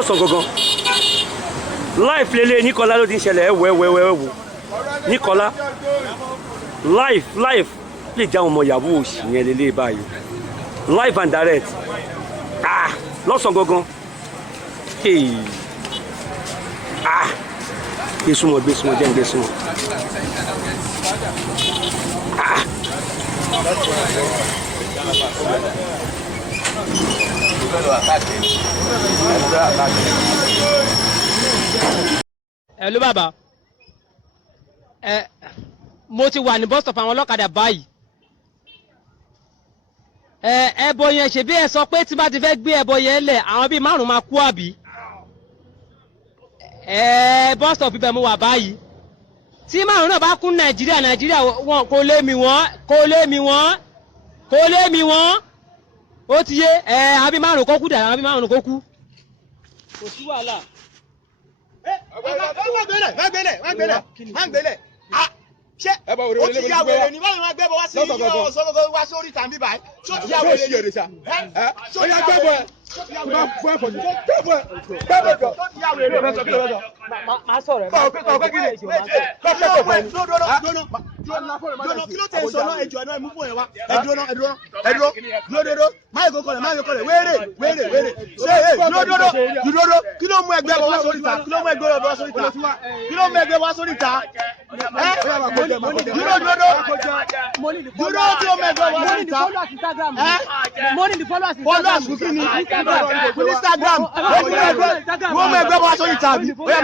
lọ́sàn gangan life lélẹ̀ Nìkọ́lá ló ti ń ṣẹlẹ̀ ẹ wò Nìkọ́lá life lè já ọmọ ìyàwó òsì yẹn lélẹ̀ báyìí live and direct lọ́sàn gangan gbé súnmọ́ jẹ́ ń gbé súnmọ́ Hello bàbá mo ti wà ní bus stop àwọn ọlọ́kadà báyìí ẹbọ yẹn ṣe bí ẹ sọ pé tí bá ti fẹ́ gbé ẹbọ yẹn lẹ̀ àwọn bíi 5 máa kú àbí bus stop ibẹ̀ mo wà báyìí tí 5 náà bá kún Nàìjíríà wọn kò lé mi wọ́n ó ti yé àbí 5 kó kú dà àbí 5 kó kú kò sí wàhálà. má gbélé ṣé o ti ya wèrè ní báyìí máa gbẹ́bọ̀ wá sí orí tàbí báyìí ṣó ti ya wèrè ní ṣó ti ya wèrè máa sọ̀rọ̀ kí ló tẹ̀ sọ náà ẹjọ́ ẹ̀nà ìmúfò ẹ̀ wá ẹ̀dúró máyì kókó rẹ̀ wéré ṣé dúró kí ló mú ẹgbẹ́ wá sórí ta kí ló mú ẹgbẹ́ wá sórí ta dúró kí ló mú ẹgbẹ́ wá sórí ta followers kí ni Instagram wọ́n mú ẹgbẹ́ wá sórí ta bí ó yẹ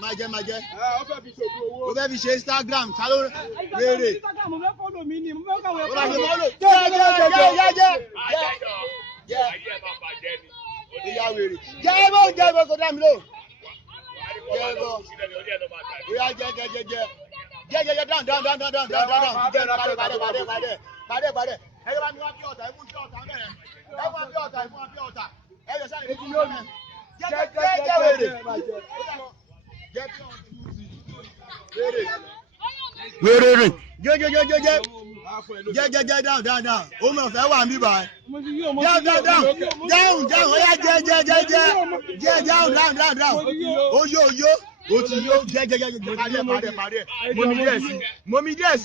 máa jẹ́ máa jẹ o fẹ́ fi ṣe Instagram sálọ wèrè jẹ́ kó dá mi lò jẹ́ dáhùn pàdé ẹgbẹ́ bá mi wá bí ọ̀tà ìfún bí ọ̀tà mẹ́rin ẹgbẹ́ bí ọ̀tà ìfún bí ọ̀tà ẹgbẹ́ sáré méjì yóò mi jẹ́ wèrè wèrè jẹ́ dáhùn ó mọ̀ fẹ́ wà mí báyìí dáhùn ó yá jẹ́ dáhùn oyó ó ti yó jẹ́ parí mọ́mí díẹ̀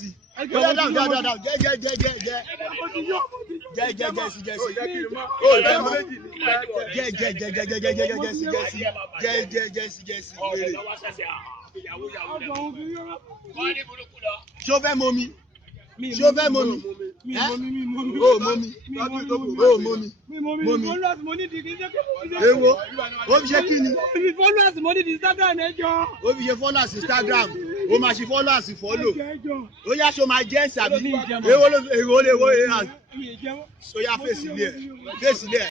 sí ó yá dáhùn ṣó fẹ́ mọ́mí ewo ó fi ṣe kí ni ó fi ṣe followers Instagram ó máa ṣe followers follow ó yá ṣó máa jẹ́ ẹ̀sì àbí èwo lè wo ó yá fèsì ilé ẹ̀.